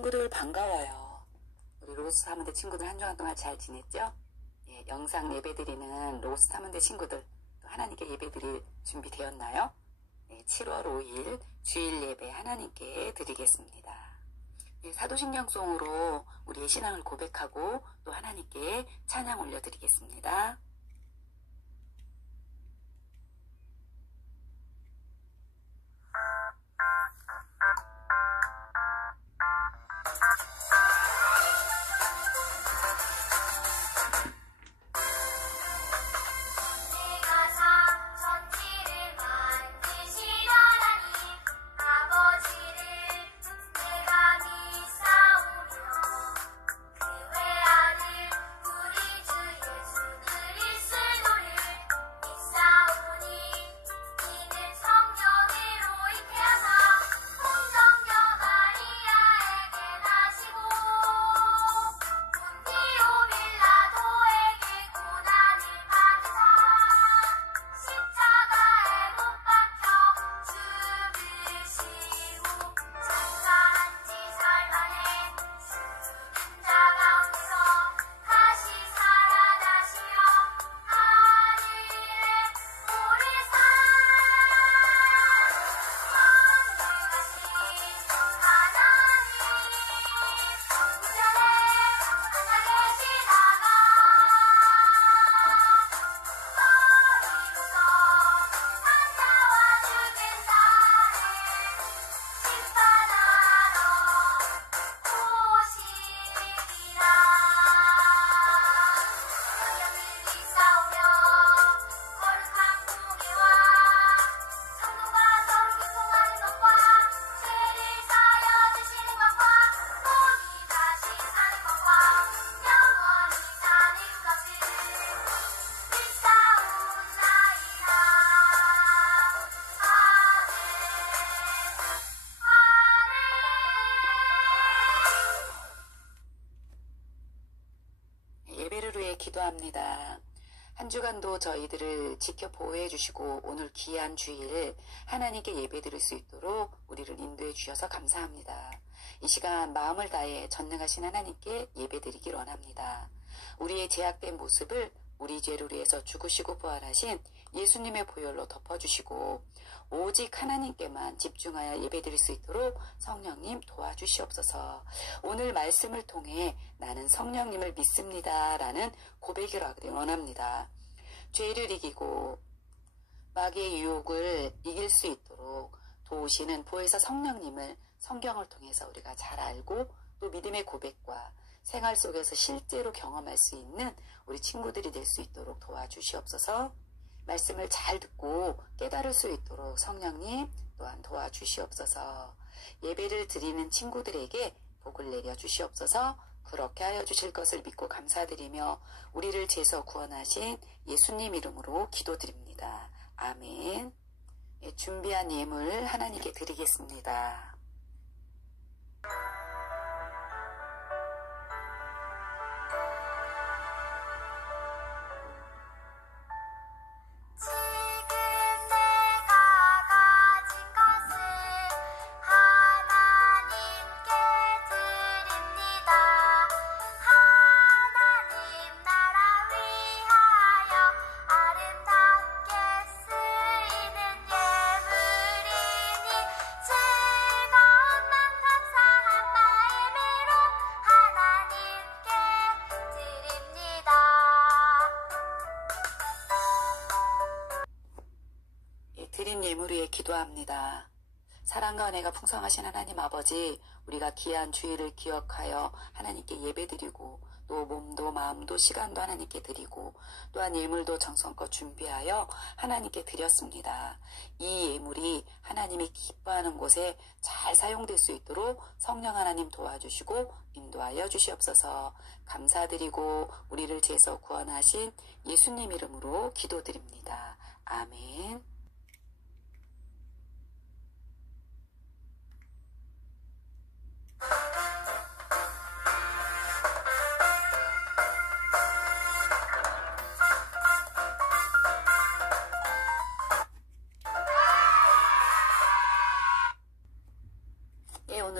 친구들 반가워요. 우리 로스 사문대 친구들 한 주간 동안 잘 지냈죠? 예, 영상 예배드리는 로스 사문대 친구들 또 하나님께 예배드릴 준비되었나요? 네, 7월 5일 주일 예배 하나님께 드리겠습니다. 예, 사도신경송으로 우리의 신앙을 고백하고 또 하나님께 찬양 올려드리겠습니다. 예배를 위해 기도합니다. 한 주간도 저희들을 지켜 보호해 주시고 오늘 귀한 주일 하나님께 예배 드릴 수 있도록 우리를 인도해 주셔서 감사합니다. 이 시간 마음을 다해 전능하신 하나님께 예배 드리길 원합니다. 우리의 제약된 모습을 우리 죄를 위해서 죽으시고 부활하신 예수님의 보혈로 덮어주시고 오직 하나님께만 집중하여 예배드릴 수 있도록 성령님 도와주시옵소서. 오늘 말씀을 통해 나는 성령님을 믿습니다 라는 고백을 하기를 원합니다. 죄를 이기고 마귀의 유혹을 이길 수 있도록 도우시는 보혜사 성령님을 성경을 통해서 우리가 잘 알고 또 믿음의 고백과 생활 속에서 실제로 경험할 수 있는 우리 친구들이 될 수 있도록 도와주시옵소서. 말씀을 잘 듣고 깨달을 수 있도록 성령님 또한 도와주시옵소서. 예배를 드리는 친구들에게 복을 내려 주시옵소서. 그렇게 하여 주실 것을 믿고 감사드리며 우리를 죄에서 구원하신 예수님 이름으로 기도드립니다. 아멘. 예, 준비한 예물 하나님께 드리겠습니다. 드린 예물 위에 기도합니다. 사랑과 은혜가 풍성하신 하나님 아버지, 우리가 귀한 주일을 기억하여 하나님께 예배드리고 또 몸도 마음도 시간도 하나님께 드리고 또한 예물도 정성껏 준비하여 하나님께 드렸습니다. 이 예물이 하나님이 기뻐하는 곳에 잘 사용될 수 있도록 성령 하나님 도와주시고 인도하여 주시옵소서. 감사드리고 우리를 죄에서 구원하신 예수님 이름으로 기도드립니다. 아멘.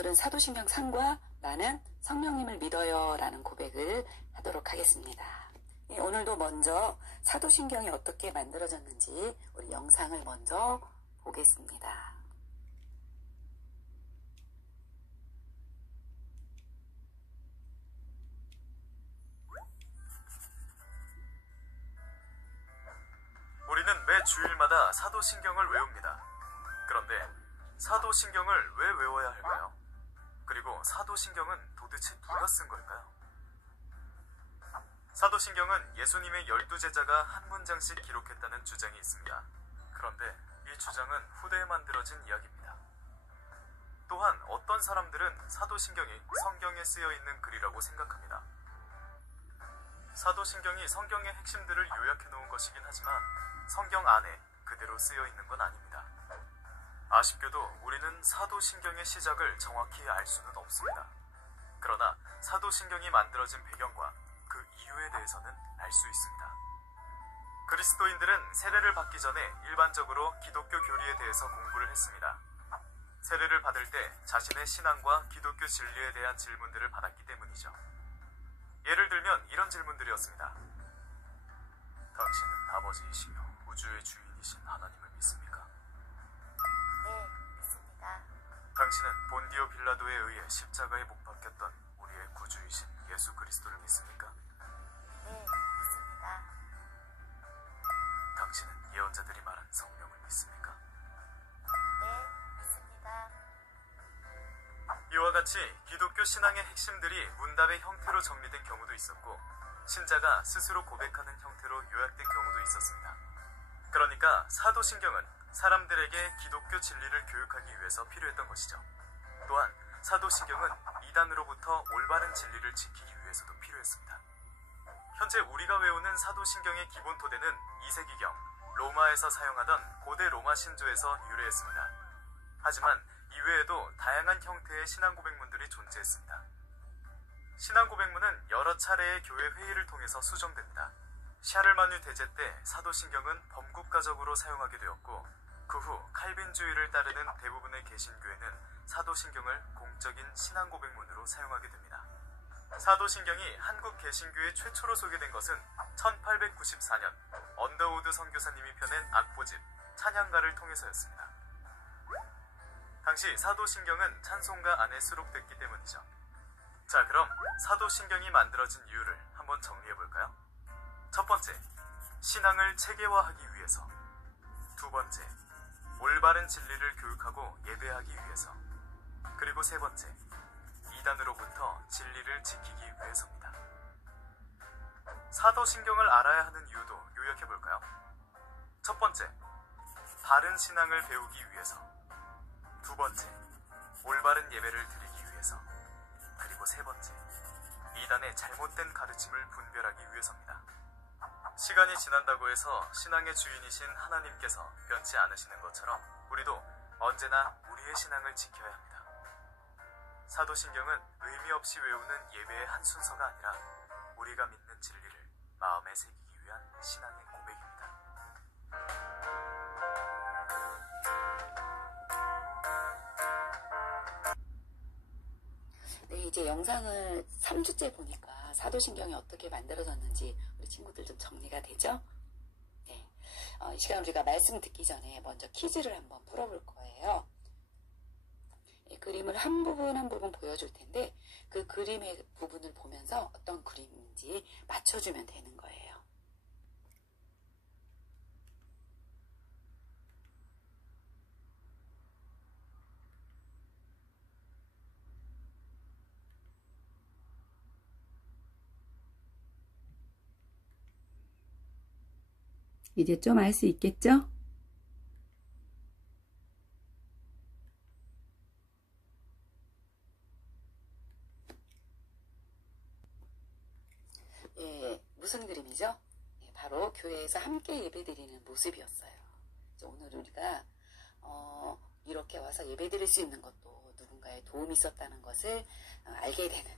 오늘은 사도신경 3과 나는 성령님을 믿어요 라는 고백을 하도록 하겠습니다. 오늘도 먼저 사도신경이 어떻게 만들어졌는지 우리 영상을 먼저 보겠습니다. 우리는 매 주일마다 사도신경을 외웁니다. 그런데 사도신경을 왜 외워야 할까요? 그리고 사도신경은 도대체 누가 쓴 걸까요? 사도신경은 예수님의 12제자가 한 문장씩 기록했다는 주장이 있습니다. 그런데 이 주장은 후대에 만들어진 이야기입니다. 또한 어떤 사람들은 사도신경이 성경에 쓰여 있는 글이라고 생각합니다. 사도신경이 성경의 핵심들을 요약해 놓은 것이긴 하지만 성경 안에 그대로 쓰여 있는 건 아닙니다. 아쉽게도 우리는 사도신경의 시작을 정확히 알 수는 없습니다. 그러나 사도신경이 만들어진 배경과 그 이유에 대해서는 알 수 있습니다. 그리스도인들은 세례를 받기 전에 일반적으로 기독교 교리에 대해서 공부를 했습니다. 세례를 받을 때 자신의 신앙과 기독교 진리에 대한 질문들을 받았기 때문이죠. 예를 들면 이런 질문들이었습니다. 당신은 아버지이시며 우주의 주인이신 하나님을 믿습니까? 네, 믿습니다. 당신은 본디오 빌라도에 의해 십자가에 못 박혔던 우리의 구주이신 예수 그리스도를 믿습니까? 네, 믿습니다. 당신은 예언자들이 말한 성령을 믿습니까? 네, 믿습니다. 이와 같이 기독교 신앙의 핵심들이 문답의 형태로 정리된 경우도 있었고 신자가 스스로 고백하는 형태로 요약된 경우도 있었습니다. 그러니까 사도신경은 사람들에게 기독교 진리를 교육하기 위해서 필요했던 것이죠. 또한 사도신경은 이단으로부터 올바른 진리를 지키기 위해서도 필요했습니다. 현재 우리가 외우는 사도신경의 기본 토대는 2세기경 로마에서 사용하던 고대 로마 신조에서 유래했습니다. 하지만 이외에도 다양한 형태의 신앙고백문들이 존재했습니다. 신앙고백문은 여러 차례의 교회 회의를 통해서 수정됩니다. 샤를마뉴 대제 때 사도신경은 범국가적으로 사용하게 되었고 그 후 칼빈주의를 따르는 대부분의 개신교회는 사도신경을 공적인 신앙고백문으로 사용하게 됩니다. 사도신경이 한국 개신교에 최초로 소개된 것은 1894년 언더우드 선교사님이 펴낸 악보집 찬양가를 통해서였습니다. 당시 사도신경은 찬송가 안에 수록됐기 때문이죠. 자, 그럼 사도신경이 만들어진 이유를 한번 정리해볼까요? 첫 번째, 신앙을 체계화하기 위해서. 두 번째, 올바른 진리를 교육하고 예배하기 위해서. 그리고 세 번째, 이단으로부터 진리를 지키기 위해서입니다. 사도신경을 알아야 하는 이유도 요약해볼까요? 첫 번째, 바른 신앙을 배우기 위해서. 두 번째, 올바른 예배를 드리기 위해서. 그리고 세 번째, 이단의 잘못된 가르침을 분별하기 위해서입니다. 시간이 지난다고 해서 신앙의 주인이신 하나님께서 변치 않으시는 것처럼 우리도 언제나 우리의 신앙을 지켜야 합니다. 사도신경은 의미 없이 외우는 예배의 한 순서가 아니라 우리가 믿는 진리를 마음에 새기기 위한 신앙의 고백입니다. 네, 이제 영상을 3주째 보니까 사도신경이 어떻게 만들어졌는지 우리 친구들 좀 정리가 되죠? 네. 이 시간 우리가 말씀 듣기 전에 먼저 퀴즈를 한번 풀어볼 거예요. 네, 그림을 한 부분 한 부분 보여줄 텐데 그 그림의 부분을 보면서 어떤 그림인지 맞춰주면 되는 거예요. 이제 좀 알 수 있겠죠? 예, 무슨 그림이죠? 예, 바로 교회에서 함께 예배드리는 모습이었어요. 오늘 우리가 이렇게 와서 예배드릴 수 있는 것도 누군가의 도움이 있었다는 것을 알게 되는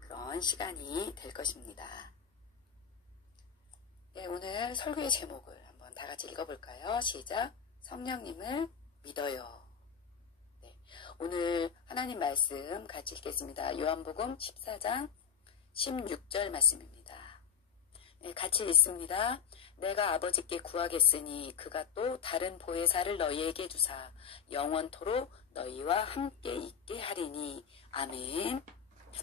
그런 시간이 될 것입니다. 네, 오늘 설교의 제목을 한번 다 같이 읽어볼까요? 시작. 성령님을 믿어요. 네, 오늘 하나님 말씀 같이 읽겠습니다. 요한복음 14장 16절 말씀입니다. 네, 같이 읽습니다. 내가 아버지께 구하겠으니 그가 또 다른 보혜사를 너희에게 주사 영원토록 너희와 함께 있게 하리니. 아멘.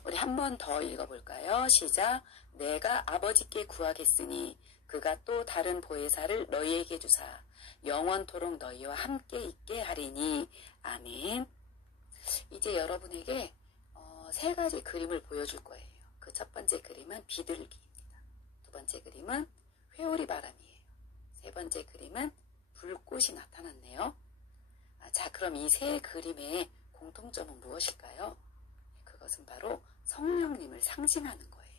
우리 한 번 더 읽어볼까요? 시작. 내가 아버지께 구하겠으니 그가 또 다른 보혜사를 너희에게 주사 영원토록 너희와 함께 있게 하리니. 아멘. 이제 여러분에게 세 가지 그림을 보여줄 거예요. 그 첫 번째 그림은 비둘기입니다. 두 번째 그림은 회오리 바람이에요. 세 번째 그림은 불꽃이 나타났네요. 자, 그럼 이 세 그림의 공통점은 무엇일까요? 그것은 바로 성령님을 상징하는 거예요.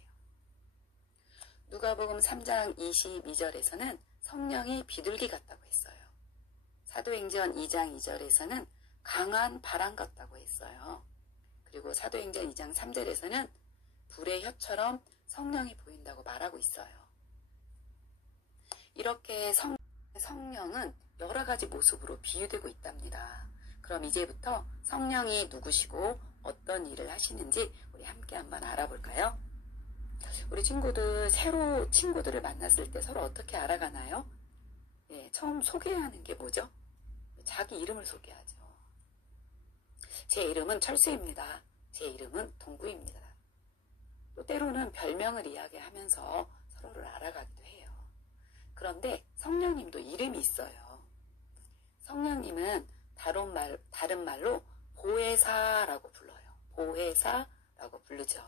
누가복음 3장 22절에서는 성령이 비둘기 같다고 했어요. 사도행전 2장 2절에서는 강한 바람 같다고 했어요. 그리고 사도행전 2장 3절에서는 불의 혀처럼 성령이 보인다고 말하고 있어요. 이렇게 성령은 여러 가지 모습으로 비유되고 있답니다. 그럼 이제부터 성령이 누구시고 어떤 일을 하시는지 우리 함께 한번 알아볼까요? 우리 친구들, 새로 친구들을 만났을 때 서로 어떻게 알아가나요? 예, 처음 소개하는 게 뭐죠? 자기 이름을 소개하죠. 제 이름은 철수입니다. 제 이름은 동구입니다. 또 때로는 별명을 이야기하면서 서로를 알아가기도 해요. 그런데 성령님도 이름이 있어요. 성령님은 다른 말로 보혜사라고 불러요. 보혜사라고 부르죠.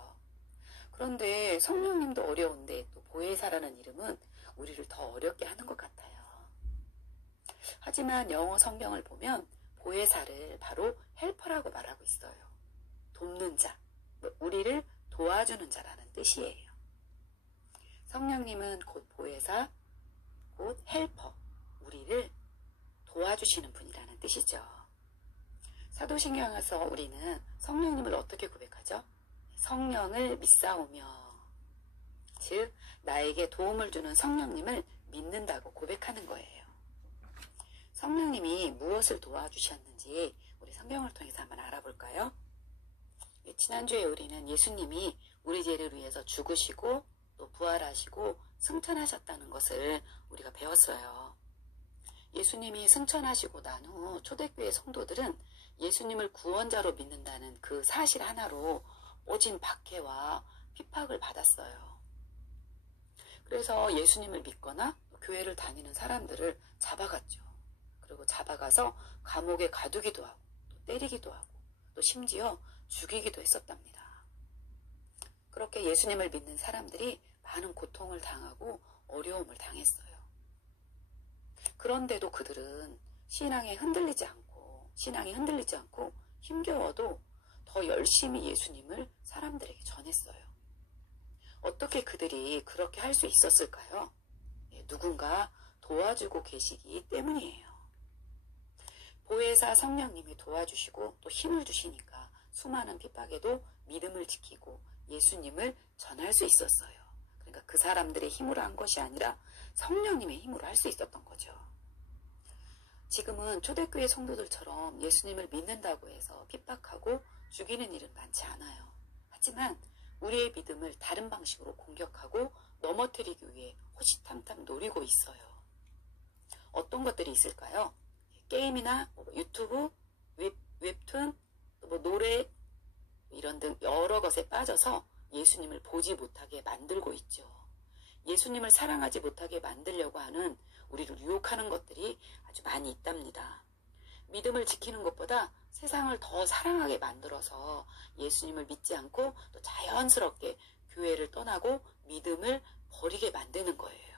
그런데 성령님도 어려운데 또 보혜사라는 이름은 우리를 더 어렵게 하는 것 같아요. 하지만 영어 성경을 보면 보혜사를 바로 헬퍼라고 말하고 있어요. 돕는 자, 우리를 도와주는 자라는 뜻이에요. 성령님은 곧 보혜사, 곧 헬퍼, 우리를 도와주시는 분이라는 뜻이죠. 사도신경에서 우리는 성령님을 어떻게 고백하죠? 성령을 믿사오며, 즉 나에게 도움을 주는 성령님을 믿는다고 고백하는 거예요. 성령님이 무엇을 도와주셨는지 우리 성경을 통해서 한번 알아볼까요? 지난주에 우리는 예수님이 우리 죄를 위해서 죽으시고 또 부활하시고 승천하셨다는 것을 우리가 배웠어요. 예수님이 승천하시고 난 후 초대교회 성도들은 예수님을 구원자로 믿는다는 그 사실 하나로 오진 박해와 핍박을 받았어요. 그래서 예수님을 믿거나 교회를 다니는 사람들을 잡아갔죠. 그리고 잡아가서 감옥에 가두기도 하고 또 때리기도 하고 또 심지어 죽이기도 했었답니다. 그렇게 예수님을 믿는 사람들이 많은 고통을 당하고 어려움을 당했어요. 그런데도 그들은 신앙이 흔들리지 않고 힘겨워도 더 열심히 예수님을 사람들에게 전했어요. 어떻게 그들이 그렇게 할 수 있었을까요? 누군가 도와주고 계시기 때문이에요. 보혜사 성령님이 도와주시고 또 힘을 주시니까 수많은 핍박에도 믿음을 지키고 예수님을 전할 수 있었어요. 그러니까 그 사람들의 힘으로 한 것이 아니라 성령님의 힘으로 할 수 있었던 거죠. 지금은 초대교회 성도들처럼 예수님을 믿는다고 해서 핍박하고 죽이는 일은 많지 않아요. 하지만 우리의 믿음을 다른 방식으로 공격하고 넘어뜨리기 위해 호시탐탐 노리고 있어요. 어떤 것들이 있을까요? 게임이나 유튜브, 웹툰, 노래 이런 등 여러 것에 빠져서 예수님을 보지 못하게 만들고 있죠. 예수님을 사랑하지 못하게 만들려고 하는 우리를 유혹하는 것들이 아주 많이 있답니다. 믿음을 지키는 것보다 세상을 더 사랑하게 만들어서 예수님을 믿지 않고 또 자연스럽게 교회를 떠나고 믿음을 버리게 만드는 거예요.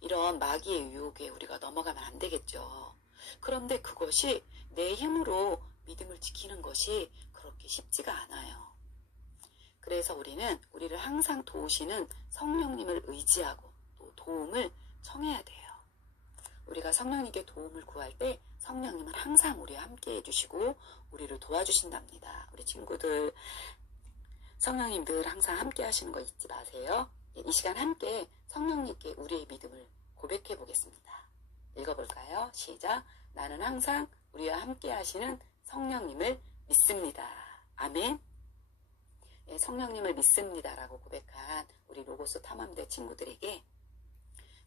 이런 마귀의 유혹에 우리가 넘어가면 안 되겠죠. 그런데 그것이 내 힘으로 믿음을 지키는 것이 그렇게 쉽지가 않아요. 그래서 우리를 항상 도우시는 성령님을 의지하고 또 도움을 청해야 돼요. 우리가 성령님께 도움을 구할 때 성령님은 항상 우리와 함께 해주시고 우리를 도와주신답니다. 우리 친구들, 성령님 늘 항상 함께 하시는 거 잊지 마세요. 이 시간 함께 성령님께 우리의 믿음을 고백해 보겠습니다. 읽어볼까요? 시작. 나는 항상 우리와 함께 하시는 성령님을 믿습니다. 아멘. 예, 성령님을 믿습니다라고 고백한 우리 로고스 탐험대 친구들에게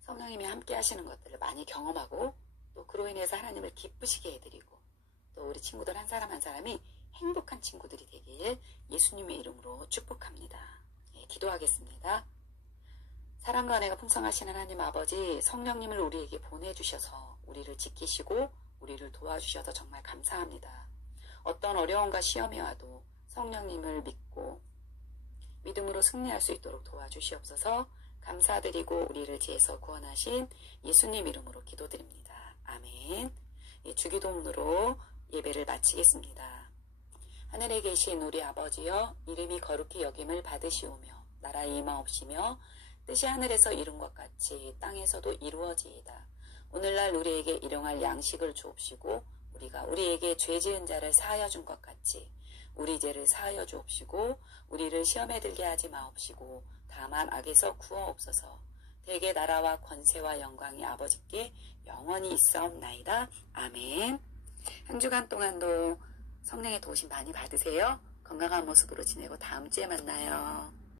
성령님이 함께 하시는 것들을 많이 경험하고 또 그로 인해서 하나님을 기쁘시게 해드리고 또 우리 친구들 한 사람 한 사람이 행복한 친구들이 되길 예수님의 이름으로 축복합니다. 예, 기도하겠습니다. 사랑과 은혜가 풍성하신 하나님 아버지, 성령님을 우리에게 보내주셔서 우리를 지키시고 우리를 도와주셔서 정말 감사합니다. 어떤 어려움과 시험이 와도 성령님을 믿고 믿음으로 승리할 수 있도록 도와주시옵소서. 감사드리고 우리를 지혜서 구원하신 예수님 이름으로 기도드립니다. 아멘. 예, 주기도문으로 예배를 마치겠습니다. 하늘에 계신 우리 아버지여, 이름이 거룩히 여김을 받으시오며 나라의 임하옵시며 뜻이 하늘에서 이룬 것 같이 땅에서도 이루어지이다. 오늘날 우리에게 일용할 양식을 주옵시고 우리가 우리에게 죄 지은 자를 사하여 준 것 같이 우리 죄를 사하여 주옵시고 우리를 시험에 들게 하지 마옵시고 다만 악에서 구하옵소서. 대개 나라와 권세와 영광이 아버지께 영원히 있사옵나이다. 아멘. 한 주간 동안도 성령의 도우심 많이 받으세요. 건강한 모습으로 지내고 다음 주에 만나요.